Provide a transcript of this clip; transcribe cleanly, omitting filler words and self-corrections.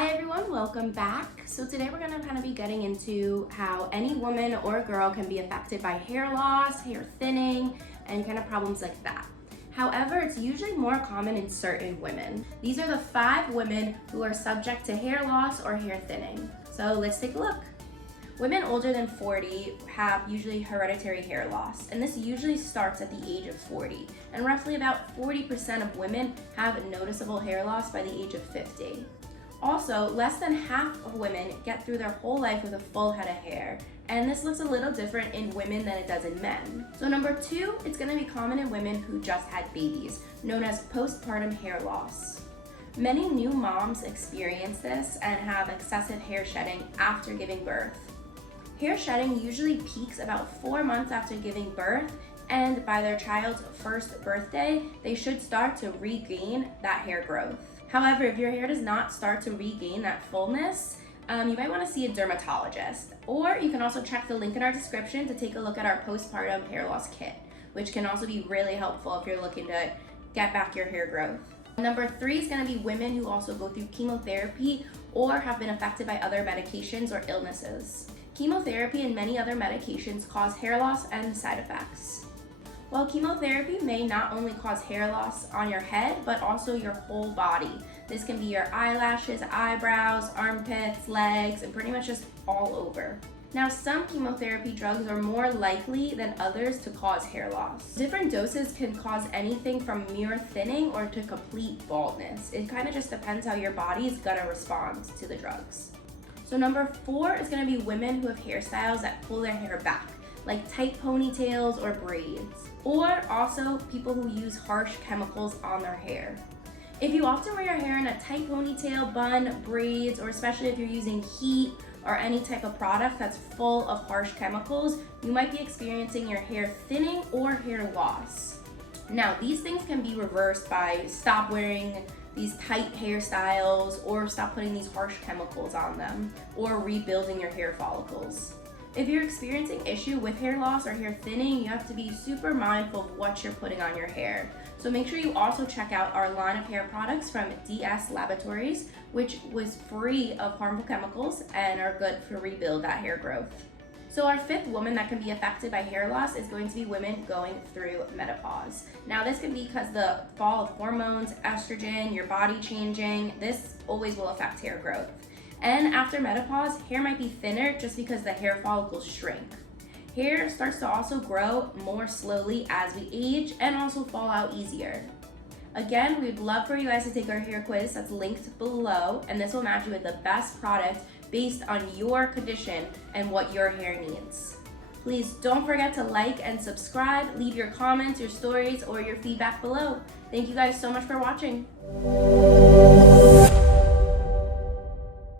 Hi everyone, welcome back. So today we're going to kind of be getting into how any woman or girl can be affected by hair loss, hair thinning, and kind of problems like that. However, it's usually more common in certain women. These are the 5 women who are subject to hair loss or hair thinning. So let's take a look. Women older than 40 have usually hereditary hair loss, and this usually starts at the age of 40. And roughly about 40% of women have noticeable hair loss by the age of 50. Also, less than half of women get through their whole life with a full head of hair, and this looks a little different in women than it does in men. So number 2, it's going to be common in women who just had babies, known as postpartum hair loss. Many new moms experience this and have excessive hair shedding after giving birth. Hair shedding usually peaks about 4 months after giving birth, and by their child's first birthday, they should start to regain that hair growth. However, if your hair does not start to regain that fullness, you might want to see a dermatologist. Or you can also check the link in our description to take a look at our postpartum hair loss kit, which can also be really helpful if you're looking to get back your hair growth. Number 3 is going to be women who also go through chemotherapy or have been affected by other medications or illnesses. Chemotherapy and many other medications cause hair loss and side effects. While chemotherapy may not only cause hair loss on your head, but also your whole body. This can be your eyelashes, eyebrows, armpits, legs, and pretty much just all over. Now, some chemotherapy drugs are more likely than others to cause hair loss. Different doses can cause anything from mere thinning or to complete baldness. It kind of just depends how your body is gonna respond to the drugs. So number 4 is gonna be women who have hairstyles that pull their hair back, like tight ponytails or braids, or also people who use harsh chemicals on their hair. If you often wear your hair in a tight ponytail, bun, braids, or especially if you're using heat or any type of product that's full of harsh chemicals, you might be experiencing your hair thinning or hair loss. Now, these things can be reversed by stop wearing these tight hairstyles or stop putting these harsh chemicals on them or rebuilding your hair follicles. If you're experiencing issue with hair loss or hair thinning, you have to be super mindful of what you're putting on your hair. So make sure you also check out our line of hair products from DS Laboratories, which was free of harmful chemicals and are good for rebuild that hair growth. So our 5th woman that can be affected by hair loss is going to be women going through menopause. Now this can be because the fall of hormones, estrogen, your body changing, this always will affect hair growth. And after menopause, hair might be thinner just because the hair follicles shrink. Hair starts to also grow more slowly as we age and also fall out easier. Again, we'd love for you guys to take our hair quiz that's linked below, and this will match you with the best product based on your condition and what your hair needs. Please don't forget to like and subscribe, leave your comments, your stories, or your feedback below. Thank you guys so much for watching.